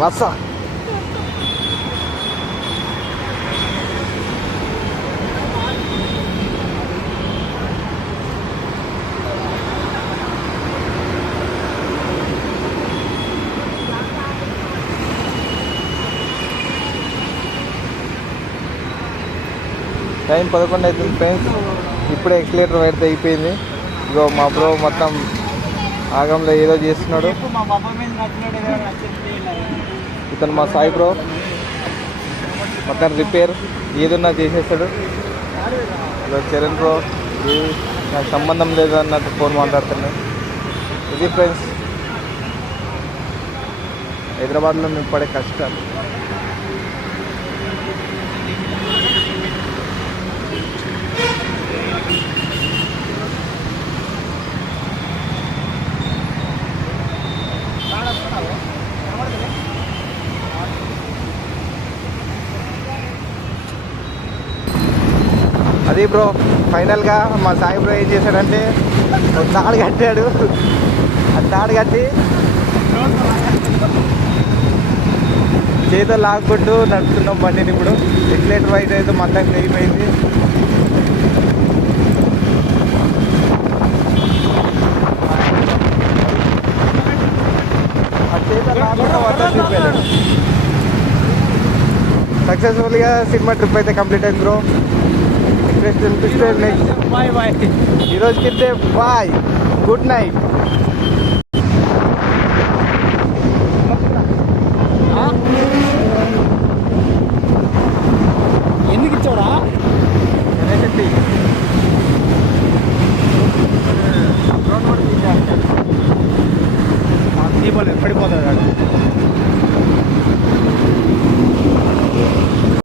వస్తా. టైం 11 అవుతుంది ఫ్రెండ్స్. ఇప్పుడే ఎక్సిలేటర్ పెడితే అయిపోయింది. ఇగో మా బ్రో మొత్తం ఆగంలో ఏదో చేస్తున్నాడు. ఇతను మా సాయి బ్రో మొత్తం రిపేర్ ఏదున్నా చేసేస్తాడు. చరణ్ బ్రో నాకు సంబంధం లేదు అన్నట్టు ఫోన్ మాట్లాడుతున్నాడు. ఇది ఫ్రెండ్స్ హైదరాబాద్లో మేము పడే కష్టాలు. అది బ్రో ఫైనల్గా మా సాయి బ్రో ఏం చేశాడంటే ఒక తాడు కట్టాడు. ఆ తాడు కట్టి చేతులు లాక్కుంటూ నడుపుతున్నాం బండిని. ఇప్పుడు ఎక్సిలేటర్ వైట్ అయితే మొత్తం తెగిపోయింది. ఆ చేతులు లాక్కుంటూ మొత్తం తిప్పాడు. సక్సెస్ఫుల్గా సినిమా ట్రిప్ అయితే కంప్లీట్ అయింది బ్రో. Next bye bye. ఈరోజుకైతే బాయ్, గుడ్ నైట్. ఎందుకు ఇచ్చావురా దీపాలు పడిపోతుంది.